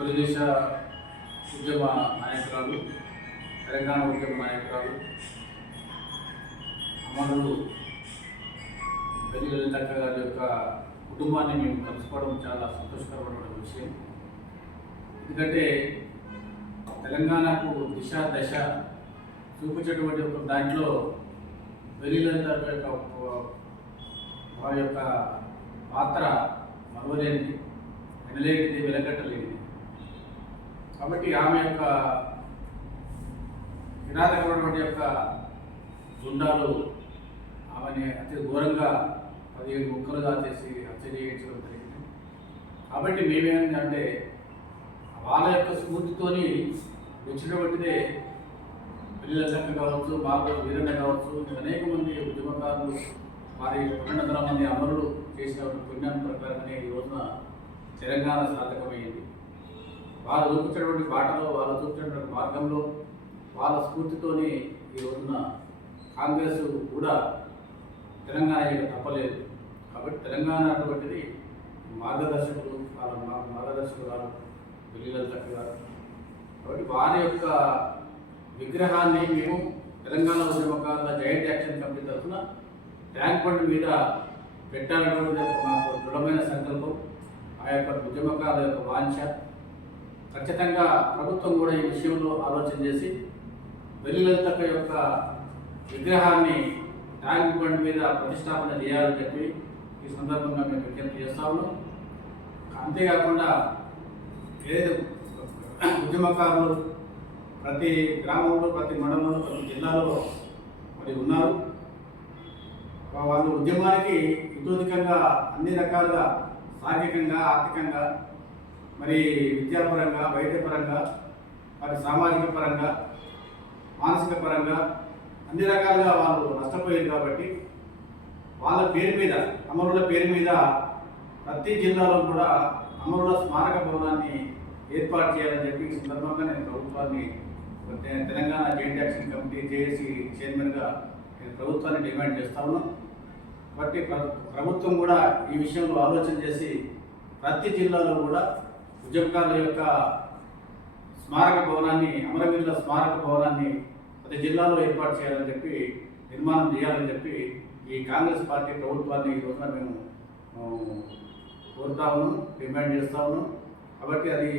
తొలిదేశ ఉద్యమ నాయకురాలు తెలంగాణ ఉద్యమ నాయకురాలు అమరులు పెళ్ళి లలితక్క గారి యొక్క కుటుంబాన్ని మేము కలుసుకోవడం చాలా సంతోషకరమైన విషయం. ఎందుకంటే తెలంగాణకు దిశ దశ చూపించేటువంటి ఒక దాంట్లో వెలిలంతా యొక్క వారి యొక్క పాత్ర మరవలేనిది వినలేనిది వెలగట్టలేనిది కాబట్టి ఆమె యొక్క నిరాధకమైనటువంటి యొక్క జుండాలు ఆమెని అతి ఘోరంగా పదిహేను ముక్కలుగా చేసి హత్య చేయించడం జరిగింది. కాబట్టి మేమేంటంటే వాళ్ళ యొక్క స్ఫూర్తితోని వచ్చినటువంటిదే పిల్లలక్క కావచ్చు బాబు వీరన్న కావచ్చు అనేక మంది ఉద్యమకారులు వారి పన్నెండు వందల మంది అమరులు చేసిన పుణ్యం ప్రకారమే ఈ రోజున తెలంగాణ సాధకమైంది వాళ్ళు చూపించినటువంటి బాటలో వాళ్ళు చూపించినటువంటి మార్గంలో వాళ్ళ స్ఫూర్తితోని ఈ రోజున కాంగ్రెస్ కూడా తెలంగాణ ఇక తప్పలేదు. కాబట్టి తెలంగాణ అటువంటిది మార్గదర్శకులు వాళ్ళ మా- మార్గదర్శకులు వెల్లిల గారు. కాబట్టి వారి యొక్క విగ్రహాన్ని మేము తెలంగాణ ఉద్యమకారుల జాయింట్ యాక్షన్ కమిటీ తరఫున ట్యాంక్ బండ్ మీద పెట్టాలనేటువంటి మాకు దృఢమైన సంకల్పం. ఆ యొక్క ఉద్యమకారుల యొక్క వాంఛ ఖచ్చితంగా ప్రభుత్వం కూడా ఈ విషయంలో ఆలోచన చేసి వెల్లిలతక్క యొక్క విగ్రహాన్ని ట్యాంక్ బండ్ మీద ప్రతిష్టాపన చేయాలని చెప్పి ఈ సందర్భంగా మేము విజ్ఞప్తి చేస్తా ఉన్నాం. అంతేకాకుండా ఏదైతే ఉద్యమకారులు ప్రతి గ్రామంలో ప్రతి మండలంలో ప్రతి జిల్లాలో మరి ఉన్నారు వాళ్ళు ఉద్యమానికి ఇతోధికంగా అన్ని రకాలుగా సాంఘికంగా ఆర్థికంగా మరి విద్యాపరంగా వైద్యపరంగా మరి సామాజిక పరంగా మానసిక పరంగా అన్ని రకాలుగా వాళ్ళు నష్టపోయారు కాబట్టి వాళ్ళ పేరు మీద అమరుల పేరు మీద ప్రతి జిల్లాలో కూడా అమరుల స్మారక భవనాన్ని ఏర్పాటు చేయాలని చెప్పి ఈ సందర్భంగా నేను ప్రభుత్వాన్ని Telangana joint action committee JAC చైర్మన్గా నేను ప్రభుత్వాన్ని డిమాండ్ చేస్తా ఉన్నాను. కాబట్టి ప్రభుత్వం కూడా ఈ విషయంలో ఆలోచన చేసి ప్రతి జిల్లాలో కూడా ఉద్యమకారుల యొక్క స్మారక భవనాన్ని అమరవీరుల స్మారక భవనాన్ని ప్రతి జిల్లాలో ఏర్పాటు చేయాలని చెప్పి నిర్మాణం చేయాలని చెప్పి ఈ కాంగ్రెస్ పార్టీ ప్రభుత్వాన్ని ఈ రోజున మేము ఆ, కోరుతా ఉన్నాం డిమాండ్ చేస్తాము ఉన్నాం. కాబట్టి అది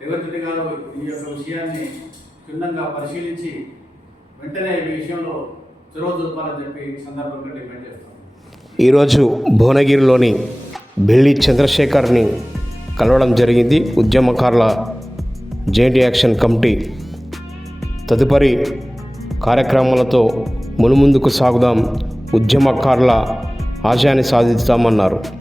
రేవంత్ రెడ్డి గారు ఈ యొక్క విషయాన్ని క్షుణ్ణంగా పరిశీలించి వెంటనే ఈ విషయంలో చొరవ చూపాలని చెప్పి సందర్భంగా డిమాండ్ చేస్తాం ఈరోజు భువనగిరిలోని బెల్లి చంద్రశేఖర్ని కలవడం జరిగింది. ఉద్యమకారుల జాయింట్ యాక్షన్ కమిటీ తదుపరి కార్యక్రమాలతో మునుముందుకు సాగుదాం. ఉద్యమకారుల ఆశయాన్ని సాధిస్తామన్నారు